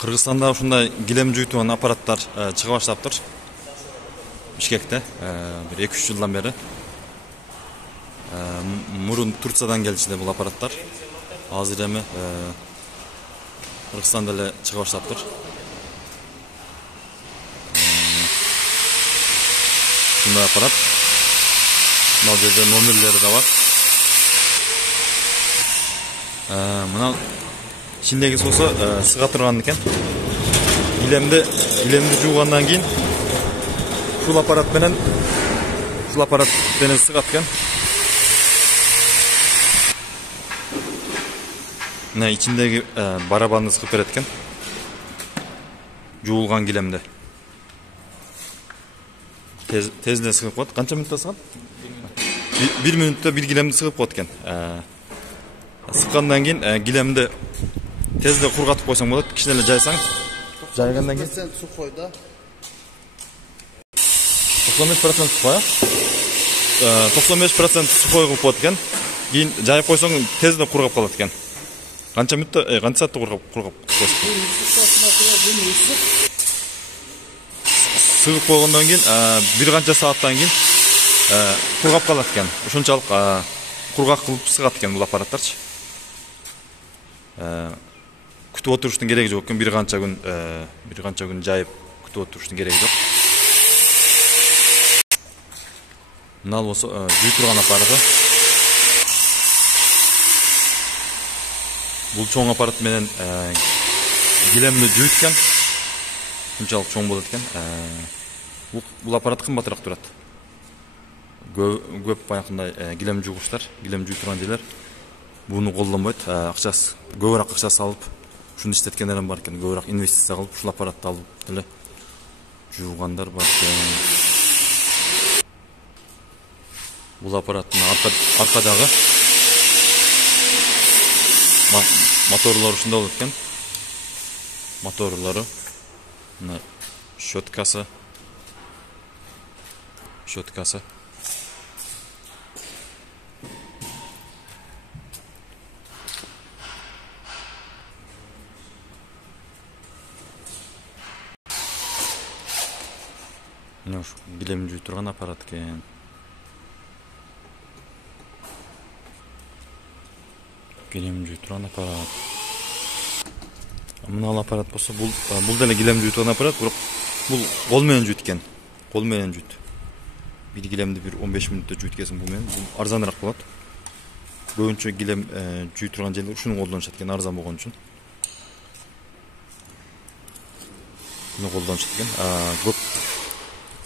Кыргызстанда ушундай килем жуйтуан аппараттар чыга баштаптыр. Бишкекте бир 2-3 жылдан бери. Мурун Турциядан келчү бул аппараттар. Азыр эми Кыргызстанда эле чыга баштаптыр. Ушундай аппарат. Мына жерде номерлери да бар. Мына içindeki sosu sığa turgan ekan. Gilemdi жуугандан кийин ушул аппарат менен сыгат экен. Мына içindeki барабанды сыгып берет экен. Жуулган килемди. Тезде сыгып коет. Канча мүнөттө сыгат? 1 мүнөттө бир килемди сыгып коет экен. Сыккандан кийин килемди tezde kurgatıp koysan bolot, kişine эле жайсаң. Жайгандан кийин сухой, да? 95% сухой. 95% сухой кылып коет экен. Кийин жайып койсоң tezde кургап калат экен. Канча мүнөттө, канча саатта кургап койсоң? Сыгып койгондон кийин бир канча сааттан кийин кургап калат экен. Ушунчалык кургак кылып сыгат экен бул аппараттарчы. Күтүп отуруштун кереги жок экен, бир канча күн жайып күтүп отуруштун кереги жок. Мына болсо жуй турган аппараты. Бул чоң аппарат менен килемди жуйт экен. Ушунчалык чоң болот экен. Бул аппарат кымбатыраак турат. Көп баягындай килем жуугучтар, килем жуй турган жерлер буну колдонбойт. Акчасы көбүрөөк акча салып ушуну иштеткендер бар экен. Көбүрөөк инвестиция кылып ушул аппаратты алып эле жуугандар бар экен. Бул аппараттын арка жагы моторлору ушундай болот экен. Моторлору мына щеткасы. Мына ушу килем жуй турган аппарат экен. Килем жуй турган аппарат. Мына аппарат болсо бул деле килем жуй турган аппарат, бирок бул кол менен жуйт экен. Кол менен жуйт. Бир килемди бир 15 мүнөттө жуйткесин бул менен. Бул арзаныраак болот. Көбүнчө килем жуй турган жерлер ушуну колдонушат экен, арзан болгон үчүн. Муну колдонушат экен. Көп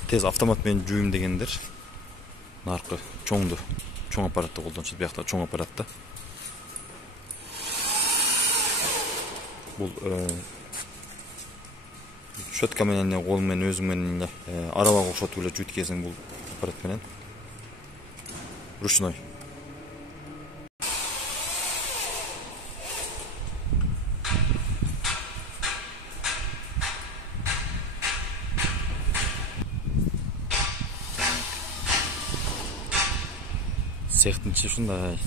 tez автомат менен жууйм дегендер наркы чоң аппаратты колдонушат. Биякта чоң аппаратта. Бул щетка менен кол менен өзүң менен арабага окшотуп эле жүйткесиң бул аппарат менен. Ручной. Цехтын ичи ушундай.